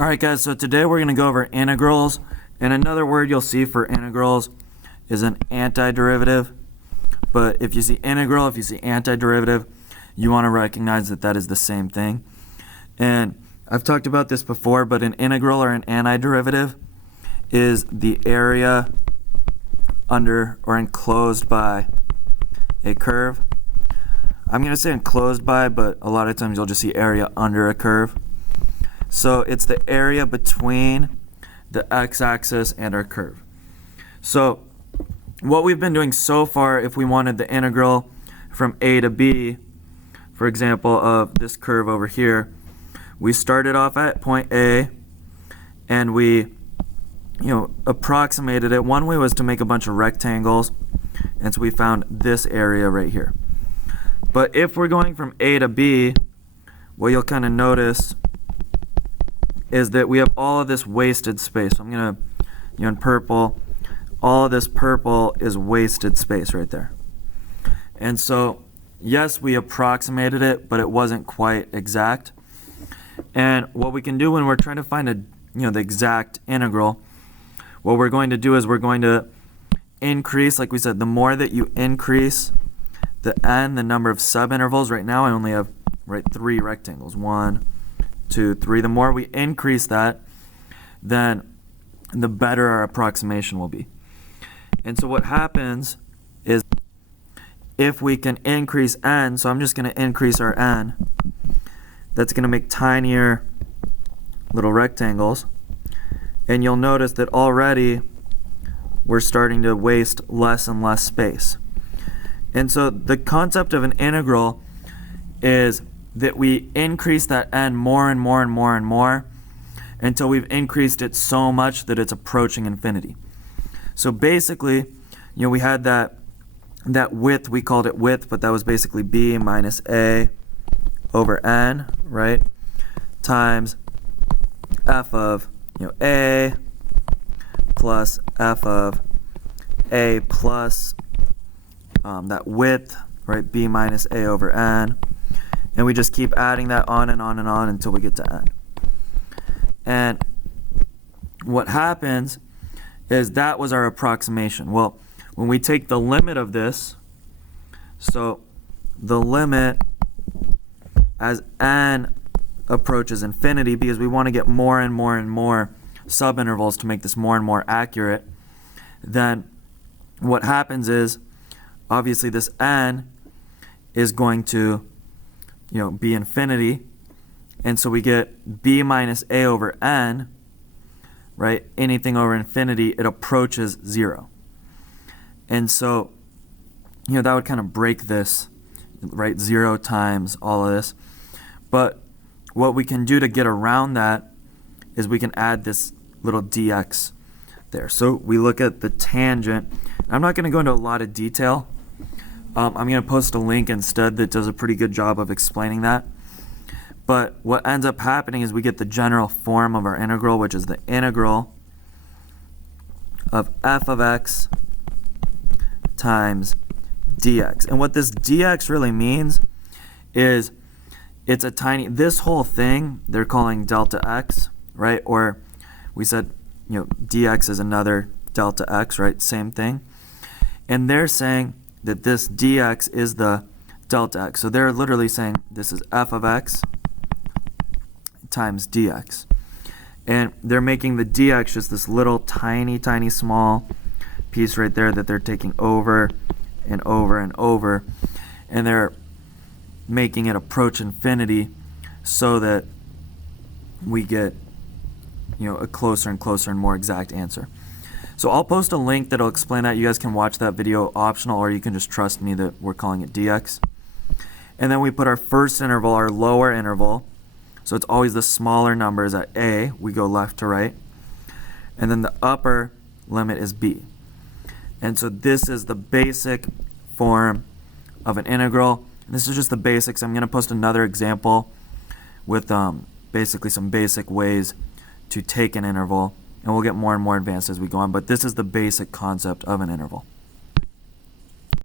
Alright guys, so today we're going to go over integrals, and another word you'll see for integrals is an antiderivative. But if you see integral, if you see antiderivative, you want to recognize that that is the same thing. And I've talked about this before, but an integral or an antiderivative is the area under or enclosed by a curve. I'm going to say enclosed by, but a lot of times you'll just see area under a curve. So it's the area between the x-axis and our curve. So what we've been doing so far, if we wanted the integral from a to b, for example, of this curve over here, we started off at point A and we approximated it. One way was to make a bunch of rectangles, and so we found this area right here. But if we're going from A to B, what you'll kind of notice is that we have all of this wasted space. So I'm going to, in purple, all of this purple is wasted space right there. And so, yes, we approximated it, but it wasn't quite exact. And what we can do when we're trying to find the exact integral, what we're going to do is we're going to increase, like we said, the more that you increase the n, the number of subintervals. Right now I only have 3 rectangles. 1, 2, 3. The more we increase that, then the better our approximation will be. And so what happens is if we can increase n, so I'm just going to increase our n, that's going to make tinier little rectangles. And you'll notice that already we're starting to waste less and less space. And so the concept of an integral is that we increase that n more and more and more and more until we've increased it so much that it's approaching infinity. So basically, we had that width, we called it width, but that was basically b minus a over n, right? Times f of a plus f of a plus that width, right? b minus a over n. And we just keep adding that on and on and on until we get to n. And what happens is that was our approximation. Well, when we take the limit of this, so the limit as n approaches infinity, because we want to get more and more and more subintervals to make this more and more accurate, then what happens is obviously this n is going to be infinity, and so we get b minus a over n, right? Anything over infinity, it approaches 0. And so that would kind of break this, right? 0 times all of this. But what we can do to get around that is we can add this little dx there. So we look at the tangent. I'm not going to go into a lot of detail. I'm going to post a link instead that does a pretty good job of explaining that. But what ends up happening is we get the general form of our integral, which is the integral of f of x times dx. And what this dx really means is it's a tiny, this whole thing they're calling delta x, right? Or we said, dx is another delta x, right? Same thing. And they're saying that this dx is the delta x. So they're literally saying this is f of x times dx. And they're making the dx just this little tiny, tiny small piece right there that they're taking over and over and over. And they're making it approach infinity so that we get, a closer and closer and more exact answer. So I'll post a link that'll explain that. You guys can watch that video optional, or you can just trust me that we're calling it dx. And then we put our first interval, our lower interval. So it's always the smaller numbers at a. We go left to right. And then the upper limit is b. And so this is the basic form of an integral. And this is just the basics. I'm going to post another example with basically some basic ways to take an interval. And we'll get more and more advanced as we go on, but this is the basic concept of an interval.